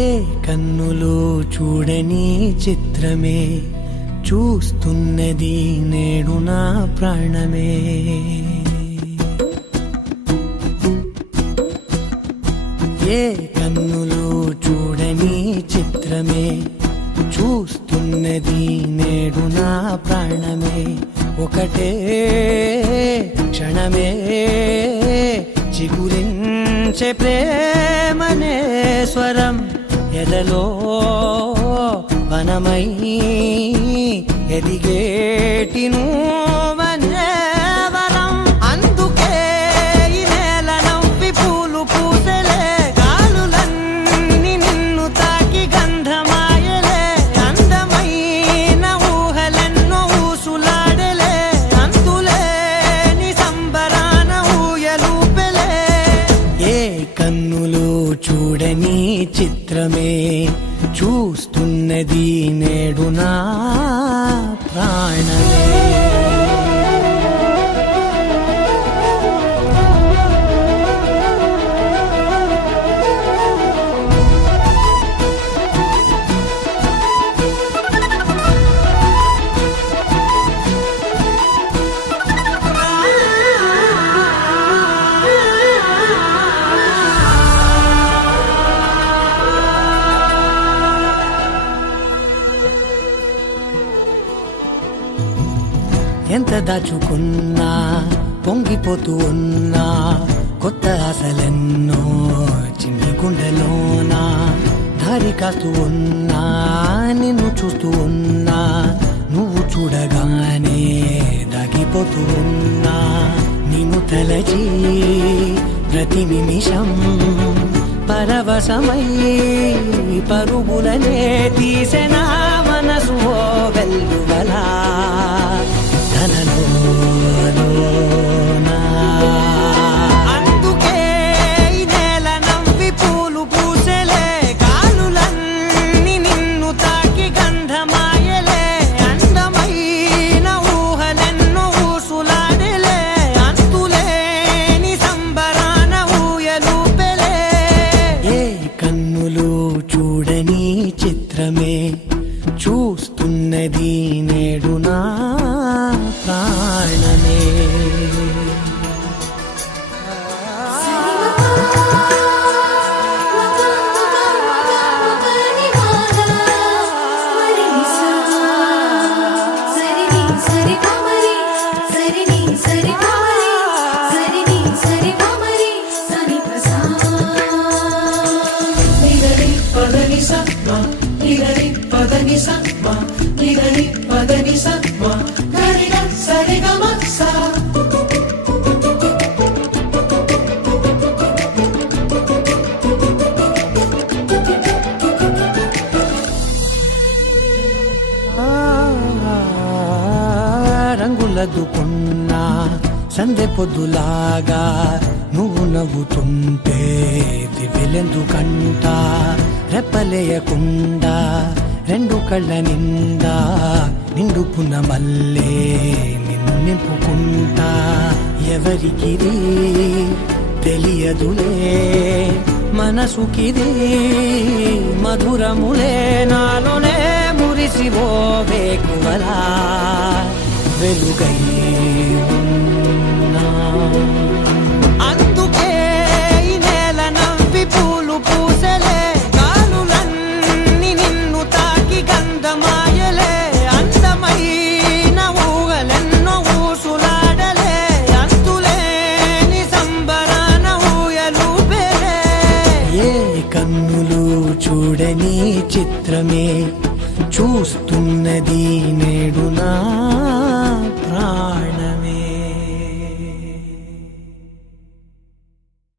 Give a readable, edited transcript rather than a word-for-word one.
ఏ కన్నులు చూడని చిత్రమే చూస్తున్నది నేడు నా ప్రాణమే. ఏ కన్నులు చూడని చిత్రమే చూస్తున్నది నేడు నా ప్రాణమే. ఒకటే క్షణమే చిగురించే ప్రేమనే స్వరం ఎదలో వనమై ఎదిగేటి నువ్వనే వరం. అందుకే ఈ నేల నవ్వి పూలు పూసలే, గాలులన్నీ నిన్ను తాకి గంధమాయలే. అందమైన ఊహలెన్నో ఊసులాడలే, అంతులేని సంబరాన ఊయలూపెలే. ఏ కన్నులు చూడని చిత్రమే చూస్తున్నది నేడు నా ప్రాణమే. ఎంత దాచుకున్నా పొంగిపోతూ ఉన్నా, కొత్త ఆశలెన్నో చిన్ని గుండెలోనా దారి కాస్తూ ఉన్నా. నిన్ను చూస్తూ ఉన్నా, నువ్వు చూడగానే దాగిపోతూ ఉన్నా. నిన్ను తలచి ప్రతి నిమిషం పరవశమై పరుగులనే తీసెనా మనసు ఓ వెల్లువలా. అందుకే ఈ నేల నవ్వి పూలు పూసలే, గాలులన్నీ నిన్ను తాకి గంధమాయలే. అందమైన ఊహలెన్నో ఊసులాడలే, అంతులేని సంబరాన ఊయలూపెలే. ఏ కన్నులు చూడని చిత్రమే చూస్తున్నది నేడు నా ప్రాణమే. రంగులదుకున్నా సందె పొద్దులాగా నువ్వు నవ్వుతుంటే దివ్వెలెందుకంట. రెప్పలేయకుండా రెండు కళ్ళ నిండా నిండుకున్న మల్లే నిన్ను నింపుకుంటా. ఎవరికిది తెలియదులే మనసుకిది మధురములే, నాలోనే మురిసివో వేకువలా వెలుగై ఉన్నా. అందుకే ఈ నేల నవ్వి పూలు పూసలే, గాలులన్నీ నిన్ను తాకి గంధమాయలే. అందమైన ఊహలెన్నో ఊసులాడలే, అంతులేని సంబరాన ఊయలూపెలే. ఏ కన్నులు చూడని చిత్రమే చూస్తున్నది నేడు నా ప్రాణ.